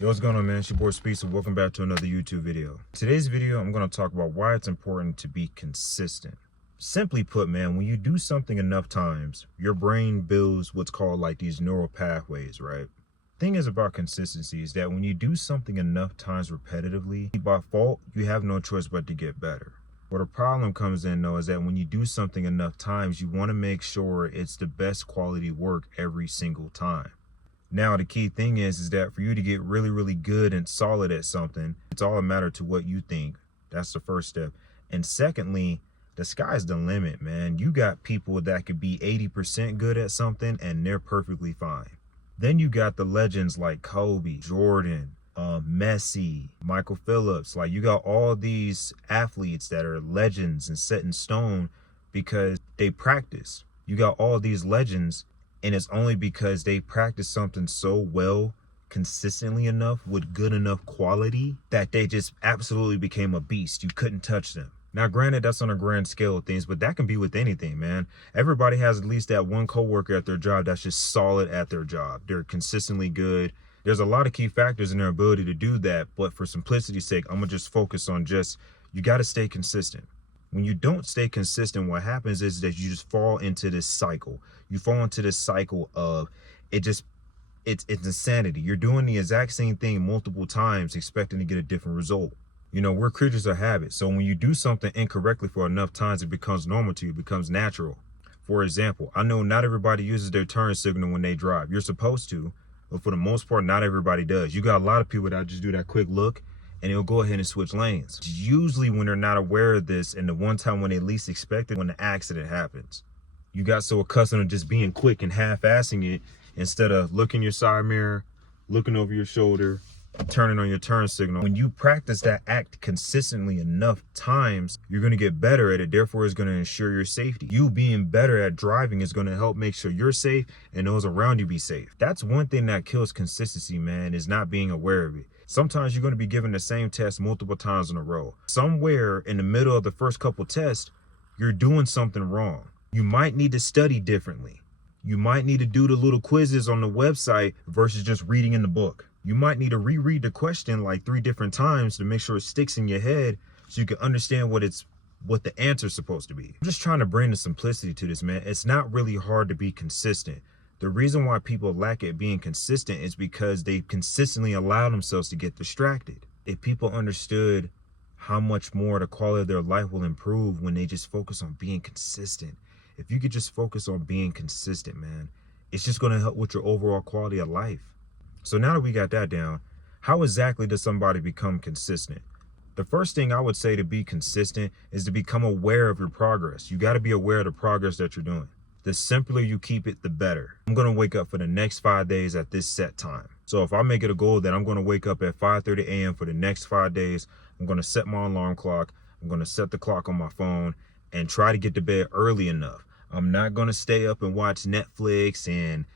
Yo, what's going on, man? It's your boy Speaks, and welcome back to another YouTube video. Today's video, I'm going to talk about why it's important to be consistent. Simply put, man, when you do something enough times, your brain builds what's called like these neural pathways, right? Thing is about consistency is that when you do something enough times repetitively, by fault, you have no choice but to get better. Where the problem comes in, though, is that when you do something enough times, you want to make sure it's the best quality work every single time. Now, the key thing is that for you to get really, really good and solid at something, it's all a matter to what you think. That's the first step. And secondly, the sky's the limit, man. You got people that could be 80% good at something and they're perfectly fine. Then you got the legends like Kobe, Jordan, Messi, Michael Phillips. Like, you got all these athletes that are legends and set in stone because they practice. You got all these legends, and it's only because they practice something so well, consistently enough, with good enough quality, that they just absolutely became a beast. You couldn't touch them. Now, granted, that's on a grand scale of things, but that can be with anything, man. Everybody has at least that one coworker at their job that's just solid at their job. They're consistently good. There's a lot of key factors in their ability to do that, but for simplicity's sake, I'm gonna just focus on you gotta stay consistent. When you don't stay consistent, what happens is that you just fall into this cycle. You fall into this cycle of it's insanity. You're doing the exact same thing multiple times, expecting to get a different result. You know, we're creatures of habit. So when you do something incorrectly for enough times, it becomes normal to you, it becomes natural. For example, I know not everybody uses their turn signal when they drive. You're supposed to, but for the most part, not everybody does. You got a lot of people that just do that quick look and they'll go ahead and switch lanes. Usually when they're not aware of this, and the one time when they least expect it, when the accident happens. You got so accustomed to just being quick and half-assing it instead of looking your side mirror, looking over your shoulder, turning on your turn signal. When you practice that act consistently enough times, you're going to get better at it. Therefore, it's going to ensure your safety. You being better at driving is going to help make sure you're safe and those around you be safe. That's one thing that kills consistency, man, is not being aware of it. Sometimes you're going to be given the same test multiple times in a row. Somewhere in the middle of the first couple tests, you're doing something wrong. You might need to study differently. You might need to do the little quizzes on the website versus just reading in the book. You might need to reread the question like 3 different times to make sure it sticks in your head so you can understand what the answer's supposed to be. I'm just trying to bring the simplicity to this, man. It's not really hard to be consistent. The reason why people lack at being consistent is because they consistently allow themselves to get distracted. If people understood how much more the quality of their life will improve when they just focus on being consistent. If you could just focus on being consistent, man, it's just going to help with your overall quality of life. So now that we got that down, how exactly does somebody become consistent? The first thing I would say to be consistent is to become aware of your progress. You got to be aware of the progress that you're doing. The simpler you keep it, the better. I'm going to wake up for the next 5 days at this set time. So if I make it a goal that I'm going to wake up at 5:30 a.m. for the next 5 days, I'm going to set my alarm clock. I'm going to set the clock on my phone and try to get to bed early enough. I'm not going to stay up and watch Netflix and,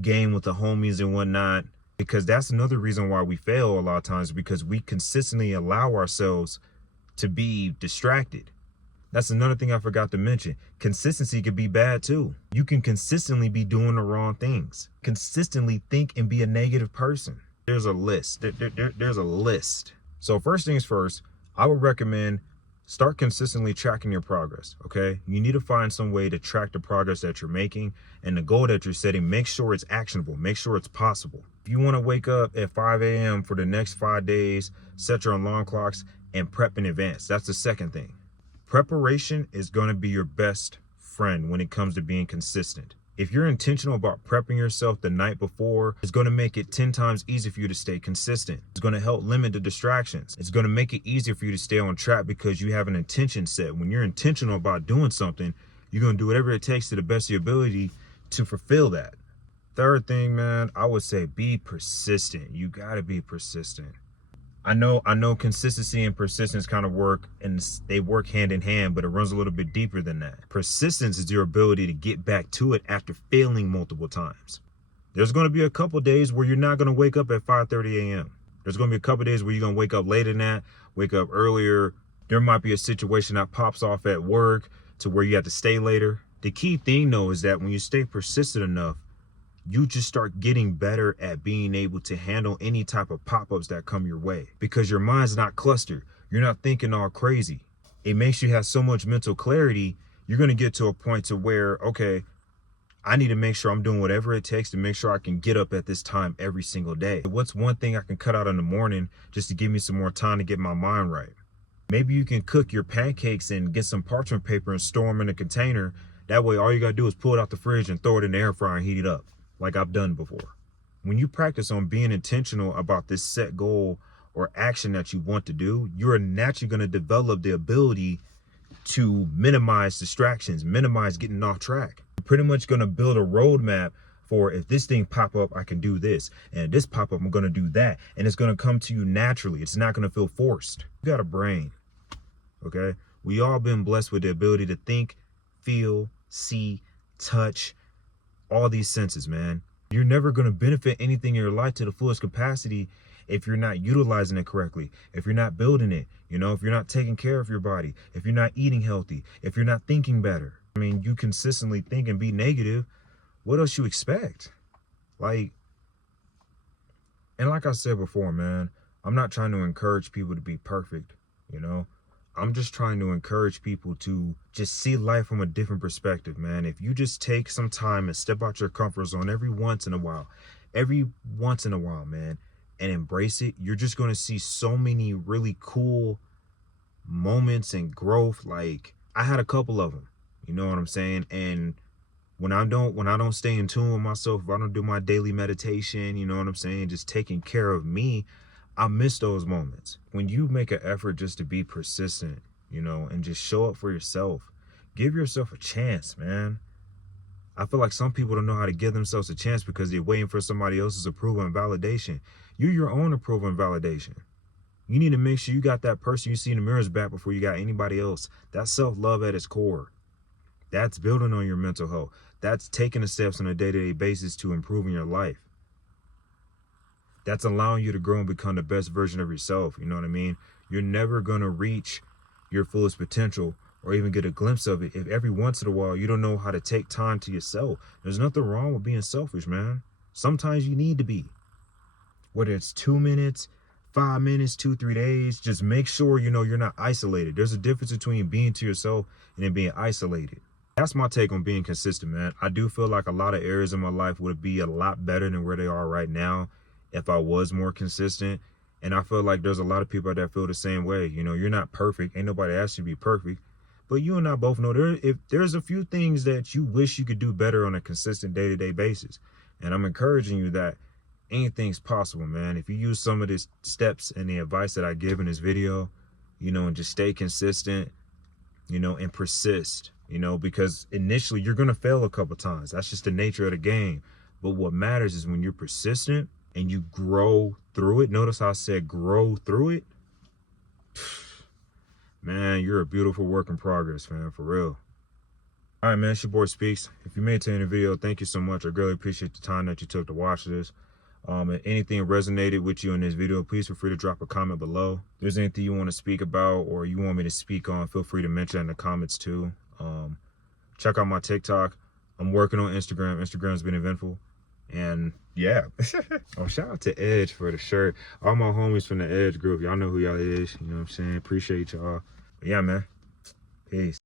game with the homies and whatnot, because that's another reason why we fail a lot of times, because we consistently allow ourselves to be distracted. That's another thing I forgot to mention. Consistency could be bad too. You can consistently be doing the wrong things. Consistently think and be a negative person. There's a list. There's a list. So first things first, I would recommend start consistently tracking your progress, okay? You need to find some way to track the progress that you're making, and the goal that you're setting, make sure it's actionable, make sure it's possible. If you want to wake up at 5 a.m. for the next 5 days, set your alarm clocks and prep in advance. That's the second thing. Preparation is going to be your best friend when it comes to being consistent. If you're intentional about prepping yourself the night before, it's going to make it 10 times easier for you to stay consistent. It's going to help limit the distractions. It's going to make it easier for you to stay on track because you have an intention set. When you're intentional about doing something, you're going to do whatever it takes to the best of your ability to fulfill that. Third thing, man, I would say be persistent. You got to be persistent. I know consistency and persistence kind of work, and they work hand in hand, but it runs a little bit deeper than that. Persistence is your ability to get back to it after failing multiple times. There's going to be a couple days where you're not going to wake up at 5:30 a.m. There's going to be a couple days where you're going to wake up later than that, wake up earlier. There might be a situation that pops off at work to where you have to stay later. The key thing, though, is that when you stay persistent enough, you just start getting better at being able to handle any type of pop-ups that come your way, because your mind's not clustered. You're not thinking all crazy. It makes you have so much mental clarity. You're going to get to a point to where, okay, I need to make sure I'm doing whatever it takes to make sure I can get up at this time every single day. What's one thing I can cut out in the morning just to give me some more time to get my mind right? Maybe you can cook your pancakes and get some parchment paper and store them in a container. That way, all you got to do is pull it out the fridge and throw it in the air fryer and heat it up, like I've done before. When you practice on being intentional about this set goal or action that you want to do, you're naturally going to develop the ability to minimize distractions, minimize getting off track. You're pretty much going to build a roadmap for, if this thing pop up, I can do this, and this pop up, I'm going to do that, and it's going to come to you naturally. It's not going to feel forced. You got a brain, okay? We all been blessed with the ability to think, feel, see, touch, all these senses, man. You're never going to benefit anything in your life to the fullest capacity if you're not utilizing it correctly, if you're not building it, if you're not taking care of your body, if you're not eating healthy, if you're not thinking better. I mean, you consistently think and be negative. What else you expect? And like I said before, man, I'm not trying to encourage people to be perfect, I'm just trying to encourage people to just see life from a different perspective, man. If you just take some time and step out your comfort zone every once in a while, man, and embrace it, you're just going to see so many really cool moments and growth. Like, I had a couple of them, you know what I'm saying? And when I don't stay in tune with myself, if I don't do my daily meditation, you know what I'm saying, just taking care of me, I miss those moments. When you make an effort just to be persistent, and just show up for yourself, give yourself a chance, man. I feel like some people don't know how to give themselves a chance because they're waiting for somebody else's approval and validation. You're your own approval and validation. You need to make sure you got that person you see in the mirror's back before you got anybody else. That's self-love at its core. That's building on your mental health. That's taking the steps on a day-to-day basis to improving your life. That's allowing you to grow and become the best version of yourself. You know what I mean? You're never going to reach your fullest potential or even get a glimpse of it if every once in a while you don't know how to take time to yourself. There's nothing wrong with being selfish, man. Sometimes you need to be. Whether it's 2 minutes, 5 minutes, 2-3 days, just make sure you're not isolated. There's a difference between being to yourself and then being isolated. That's my take on being consistent, man. I do feel like a lot of areas in my life would be a lot better than where they are right now if I was more consistent. And I feel like there's a lot of people that feel the same way. You're not perfect. Ain't nobody asked you to be perfect. But you and I both know if there's a few things that you wish you could do better on a consistent day-to-day basis. And I'm encouraging you that anything's possible, man. If you use some of these steps and the advice that I give in this video, and just stay consistent, and persist, because initially you're going to fail a couple times. That's just the nature of the game. But what matters is when you're persistent and you grow through it. Notice how I said grow through it. Man, you're a beautiful work in progress, man, for real. All right, man, it's your boy Speaks. If you made it to the end of the video, thank you so much. I greatly appreciate the time that you took to watch this. If anything resonated with you in this video, please feel free to drop a comment below. If there's anything you want to speak about or you want me to speak on, feel free to mention it in the comments too. Check out my TikTok. I'm working on Instagram. Instagram's been eventful. And yeah. Oh, shout out to Edge for the shirt. All my homies from the Edge group. Y'all know who y'all is. You know what I'm saying? Appreciate y'all. But yeah, man. Peace.